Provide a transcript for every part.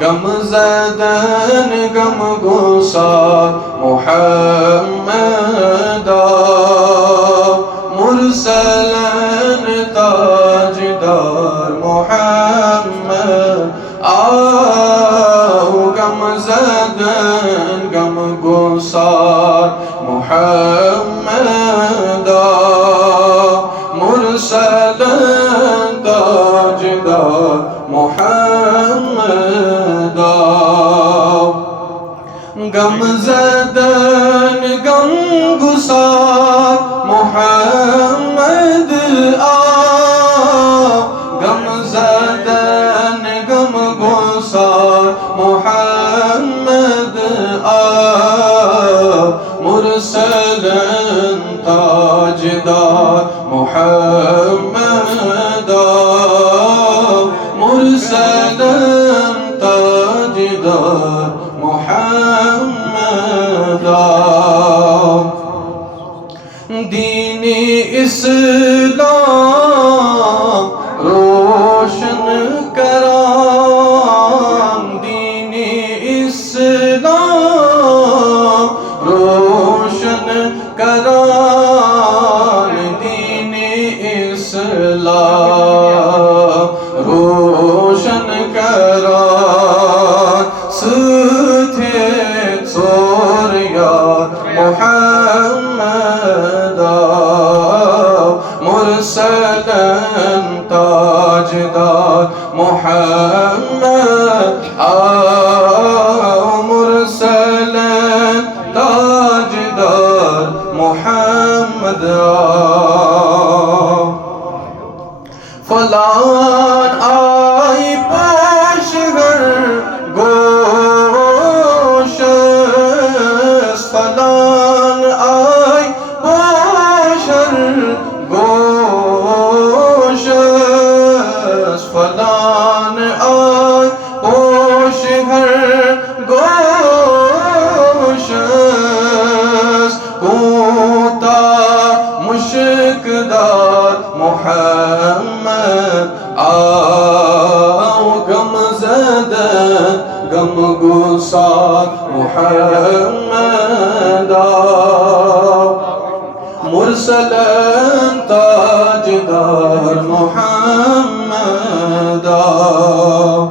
غم زدن غم گسار محمدا مرسلن تاجدار محمد آؤ غم زدن غم گسار محمدا مرسلن تاجدار محمدا غم زدن غم گسار محمد آؤ غم زدن غم گسار محمد آؤ مرسلن تاجدار محمد آؤ مرسلن تاجدار محمد آؤ دین اسلام روشن کرام دین اسلام روشن کرام دین اسلام روشن کرام ستھے سور یار محمد مرسلن تاجدار محمد مرسلن تاجدار محمد فلان آئی پشگر گوشش فلان آئی پشگر گوشش فلان آئی پشگر گوشش کوتا مشکدار محمد آؤ غم زدن غم گسار محمد آؤ مرسلن تاجدار محمد آؤ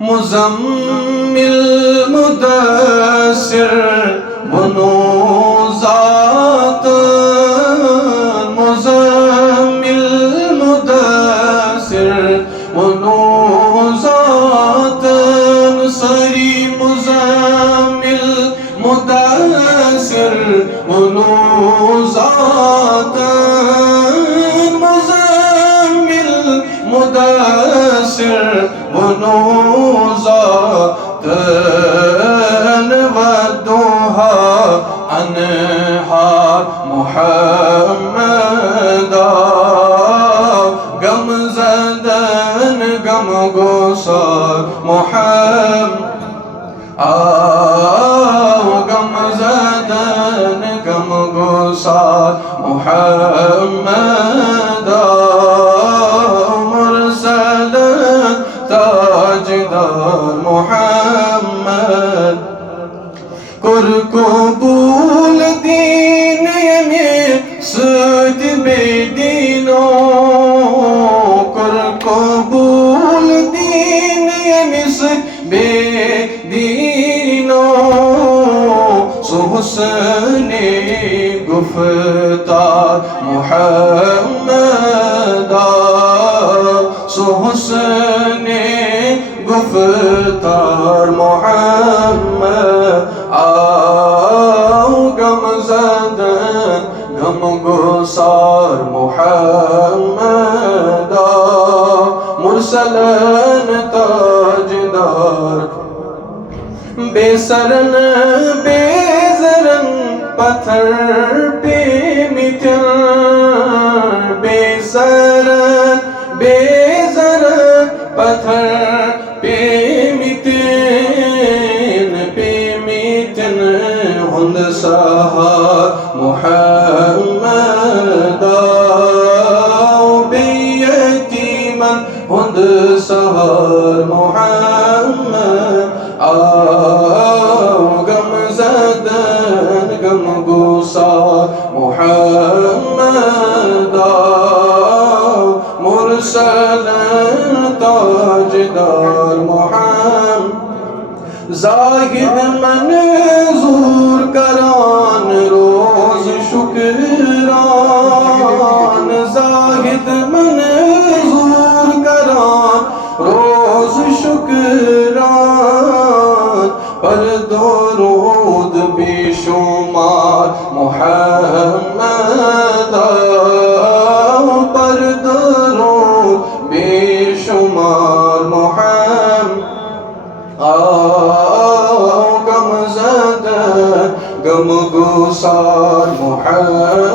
مزمل مدثر بنو ذات مزمل مدثر بنو ذات سری مزمل مدثر بنو ذات مزمل مدثر بنو ذات والضحى انہار محمد غم زدن غم گسار محمد غم زدن غم گسار محمد مرسلن تاجدار محمد کر قبول دین یمین سود بے دینوں کر قبول دین یمین سود بے دینوں سو حسن گفتار محمد سو حسن گفتار محمد آؤ غم زدن غم گسار محمد مرسلن تاجدار بے سرن بے زرن پتھر پہ مٹن بے سرن بے زرن پتھر پہ مٹن ہند سہار محمد بے یتیمن ہند سہار محمد زاہد منظور کران روز شکران، زاہد منظور کران روز شکران، پر درود بے شمار محمد، پر درود بے شمار محمد، غم زدہ غم گسار محمد،